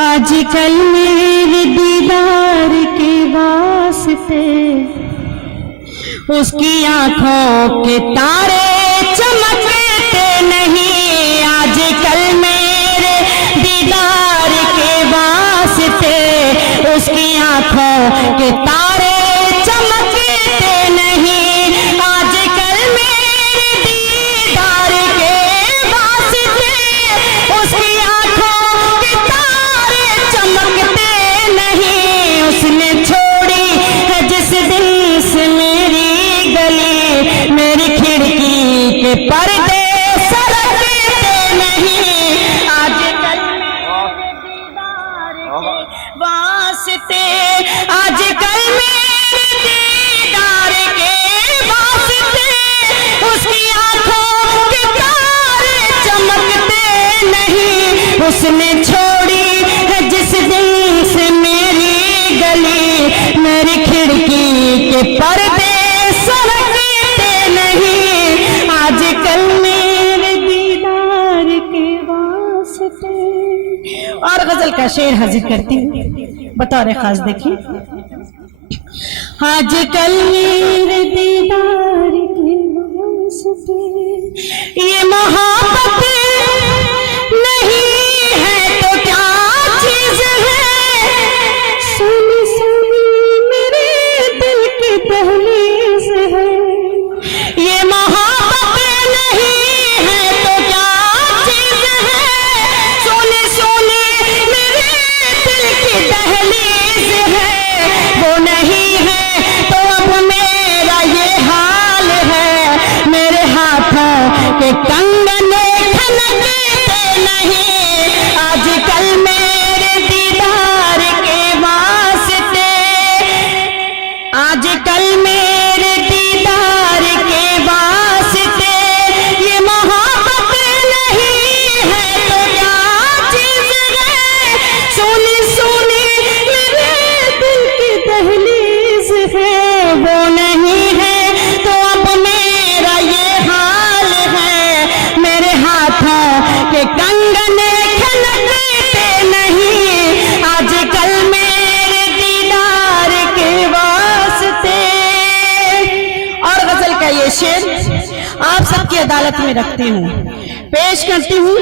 आजकल मेरे दीदार के वास्ते उसकी आंखों के तारे चमकते नहीं। आजकल मेरे दीदार के वास्ते उसकी आंखों के तारे चमकते नहीं। आजकल मेरे दीदार के वास्ते उसकी आंखों के तारे चमकते नहीं। उसने छोड़ी है जिस दिन से मेरी गली, मेरी खिड़की के पर्दे सरकते नहीं। आजकल मेरे दीदार के वास्ते, आजकल मेरे दीदार के वास्ते उसकी आंखों के तारे चमकते नहीं। उसने छोड़ी है जिस दिन से मेरी गली, मेरी खिड़की के पर्दे सरकते नहीं। आजकल मेरे दीदार के वास्ते। और गजल का शेर हाजिर करती हूँ बतौर खास, देखिए। आजकल मेरे दीदार के वास्ते ये मोहब्बत नहीं है तो क्या चीज है। सुनी सुनी मेरे दिल की दहलीज है। ये मोहब्बत नहीं है तो क्या चीज है। सुनी सुनी मेरे दिल की दहलीज है। वो नहीं है तो अब मेरा ये हाल है। मेरे हाथों के कंगने खनकते नहीं। आजकल मेरे दीदार के वास्ते, आजकल मेरे दीदार के वास्ते ये मोहब्बत नहीं है तो क्या चीज है। सुनी सुनी मेरे दिल की दहलीज है। वो नहीं है तो अब मेरा ये हाल है। मेरे हाथों के कंगने खनकते नहीं। आजकल मेरे दीदार के वास्ते। और गजल का ये शेर आप सबकी अदालत में रखती हूँ, पेश करती हूँ।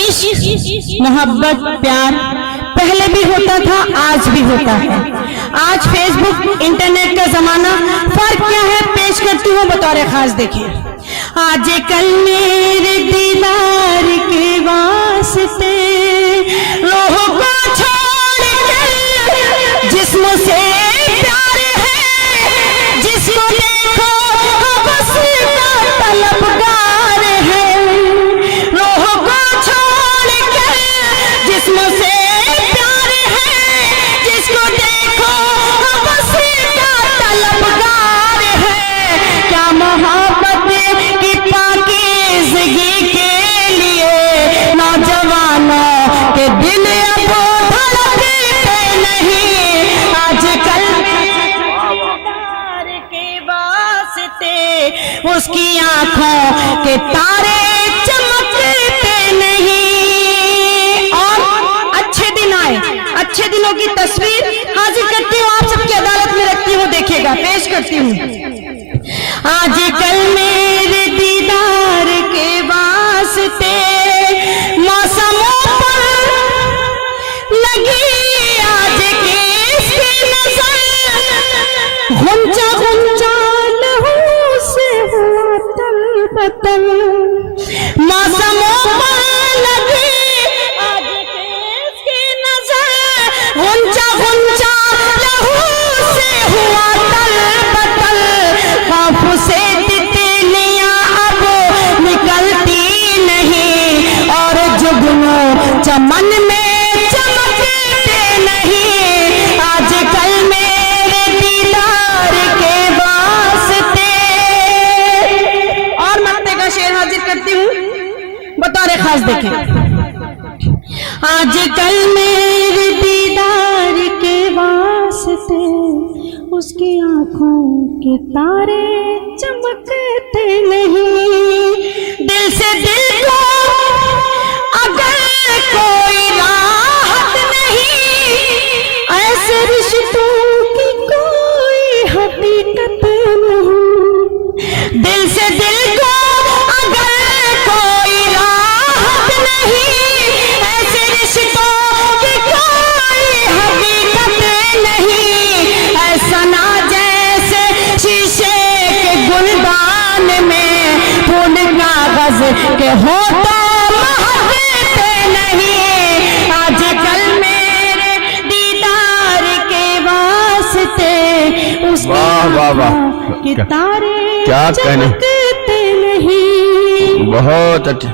इश्क, मोहब्बत, प्यार पहले भी होता था, आज भी होता है। आज फेसबुक, इंटरनेट का जमाना, फर्क क्या है पेश करती हूँ बतौर खास, देखिए। आजकल मेरे दीदार के वास्ते रूह को छोड़ कर जिस्म से प्यार है। जिसको देखो बस का तलबगार है। रूह को छोड़ कर जिस्म से प्यार है। जिसको देखो बस का तलबगार है। क्या मोहब्बत की पाकीज़गी के लिए नौजवानों के दिल अब धड़कते नहीं। आजकल दीदार के वास्ते उसकी आंखों के तारे चमकते नहीं। और अच्छे दिन आए, अच्छे दिनों की तस्वीर हाजिर करती हूँ, आप सबकी अदालत में रखती हूँ, देखिएगा, पेश करती हूँ। आजकल मेरे दीदार के वास्ते मौसमों पर लगी आज किसकी नजर। गुंजा गुंजा लहू से हुआ तलबतल। मौसमों पर लगी आज किसकी नजर। गुंजा गुंजा लहू से हुआ तलबतल। खौफ से तितलियां अब निकलती नहीं। और जुगनू चमन में चमकते नहीं। आजकल मेरे दीदार के वास्ते। और मक्ते का शेर हाजिर करती हूँ बतौर खास, देखें। आजकल मेरे दीदार के वास्ते उसकी आंखों के तारे चमकते नहीं। दिल से दिल को अगर कोई हो तो महकते नहीं, आजकल मेरे दीदार के वास्ते उसके आँखों के तारे चमकते नहीं। बहुत अच्छा।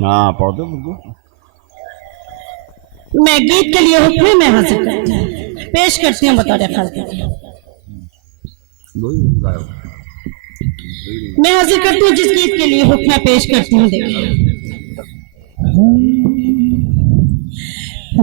हाँ पौधे मैं गीत के लिए हुक्म में हासिल करती हूँ, पेश करती हूँ बता खास मैं हासिल करती हूँ जिस गीत के लिए हुक्म में पेश करती हूँ। देखिए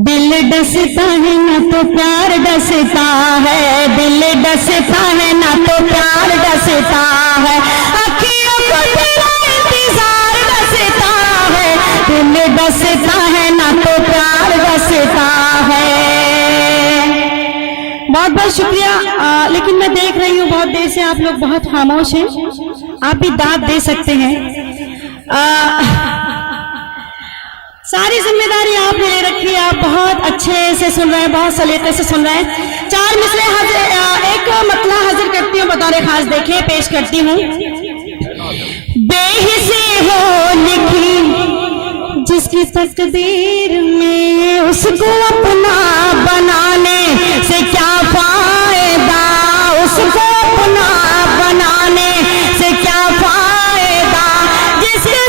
दिल डसता है ना तो प्यार डसता है, दिल डसता है ना तो प्यार डसता है, अखियों को तेरा इंतजार डसता है, दिल डसता है ना तो प्यार डसता है। बहुत बहुत शुक्रिया। लेकिन मैं देख रही हूँ बहुत देर से आप लोग बहुत खामोश हैं, आप भी दाद दे सकते हैं। सारी जिम्मेदारी आपने ले रखी है, आप बहुत अच्छे से सुन रहे हैं, बहुत सलीके से सुन रहे हैं। चार मिसरे एक मतला हाजिर करती हूँ बतौर खास, देखिए पेश करती हूँ। बेहिसी हो लिखी जिसकी तकदीर में, उसको अपना बनाने से क्या फायदा, उसको अपना बनाने से क्या फायदा, जिसके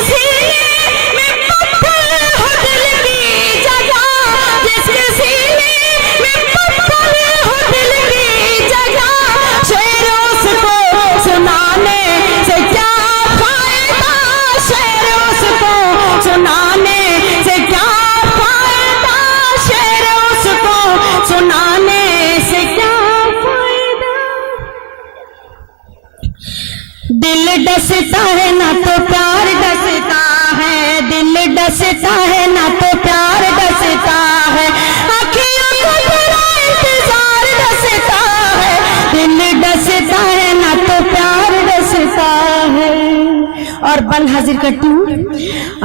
दिल डसता है ना तो प्यार डसता है, दिल डसता है ना तो प्यार डसता है, अखियों को तेरा इंतजार डसता है, दिल डसता है ना तो प्यार डसता है। और बंद हाजिर करती हूँ।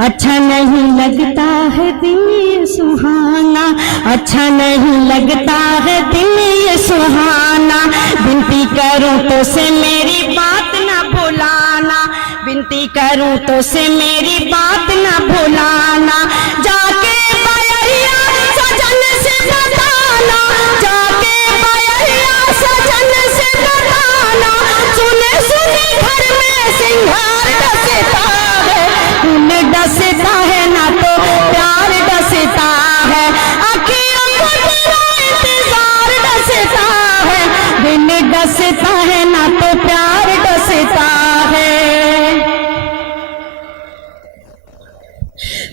अच्छा नहीं लगता है दिल ये सुहाना, अच्छा नहीं लगता है दिल ये सुहाना, विनती करूँ तो से मेरी बात ना भुलाना, विनती करूँ तो से मेरी बात ना भुलाना, जाके बयरिया सजन से बताना, जाके बयरिया सजन से बताना, सुने सुने घर में सिंगार डसता है, दिल डसता है ना तो प्यार डसता है, अखियों को तेरा इंतजार डसता है, दिल डसता है ना तो प्यार डसता है,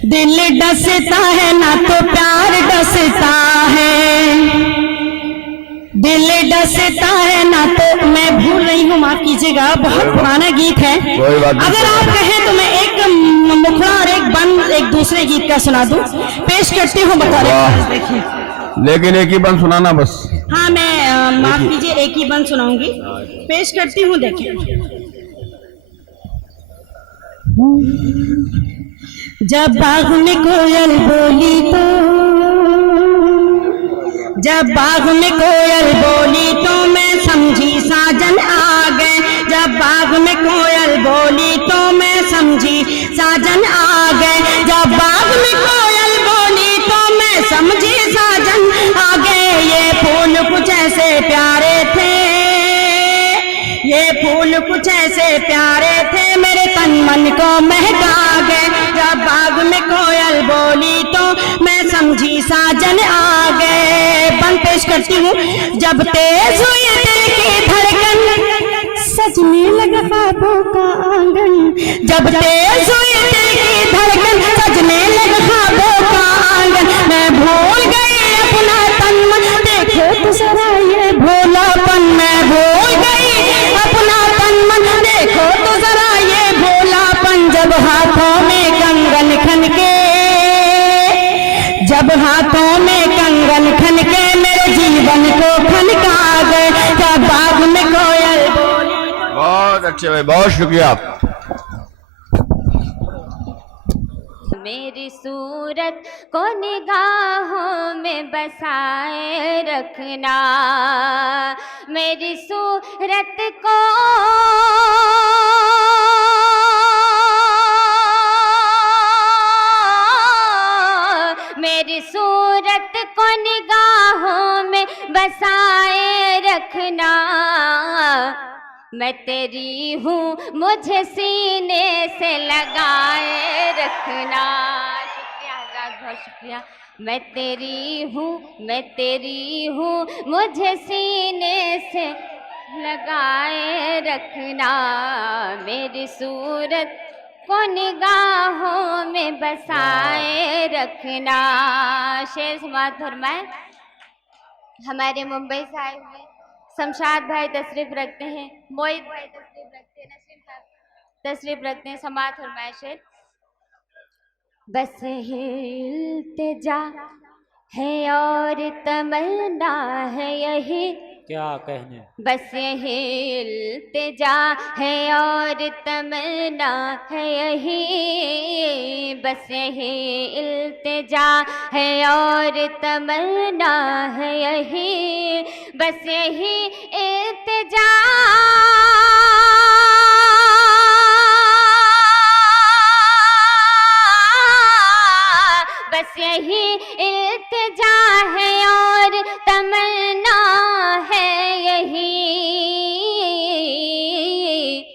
दिल डसता है ना तो प्यार डसता है, दिल डसता है ना तो। मैं भूल रही हूँ, माफ कीजिएगा, बहुत पुराना गीत है, अगर आप कहें तो मैं एक मुखड़ा और एक बंद एक दूसरे गीत का सुना दूं, पेश करती हूँ बता। देखिए लेकिन एक ही बंद सुनाना बस। हाँ मैं माफ कीजिए एक ही बंद सुनाऊंगी, पेश करती हूँ। देखिए जब बाग में कोयल बोली तो, जब बाग में कोयल बोली तो मैं समझी साजन आ गए, जब बाग में कोयल बोली तो मैं समझी साजन आ गए, जब बाग में कोयल बोली तो मैं समझी साजन आ गए, ये फूल कुछ ऐसे प्यारे थे, ये फूल कुछ ऐसे प्यारे थे, मेरे तन मन को महका गए, जब बाग में कोयल बोली तो मैं समझी साजन आ गए। बंद पेश करती हूँ। जब तेज हुई दिल की धड़कन सजने लगा ख्वाबों का आंगन, जब तेज हुई दिल की धड़कन सजने लगा ख्वाबों का आंगन, मैं भूल गई अपना तन मन, देखो तो जरा ये भोलापन, मैं भूल गई अपना तन मन, देखो तो जरा ये भोलापन, जब हाथों में कंगन खन के, जब हाथों में कंगन खन के मेरे जीवन को खनका गए, जब बाग में कोयल बोली। बहुत अच्छे भाई, बहुत शुक्रिया। मेरी सूरत को निगाहों में बसाए रखना, मेरी सूरत को मेरी सूरत को निगाहों में बसाए रखना, मैं तेरी हूँ मुझे सीने से लगाए रखना। शुक्रिया हज़रात, बहुत शुक्रिया। मैं तेरी हूँ मुझे सीने से लगाए रखना, मेरी सूरत को निगाहों में बसाए रखना। शेर समाअत फरमाए। हमारे मुंबई से आए हुए शमशाद भाई तशरीफ रखते हैं, मोहित भाई तशरीफ रखते हैं, नसीम साहब तशरीफ रखते हैं। समाअत फरमाए शेर। बस इल्तिजा है और तमन्ना है यही, क्या कहने, बस यही इल्तिजा है और तमन्ना है यही, बस यही इल्तिजा है और तमन्ना है यही, बस यही इल्तिजा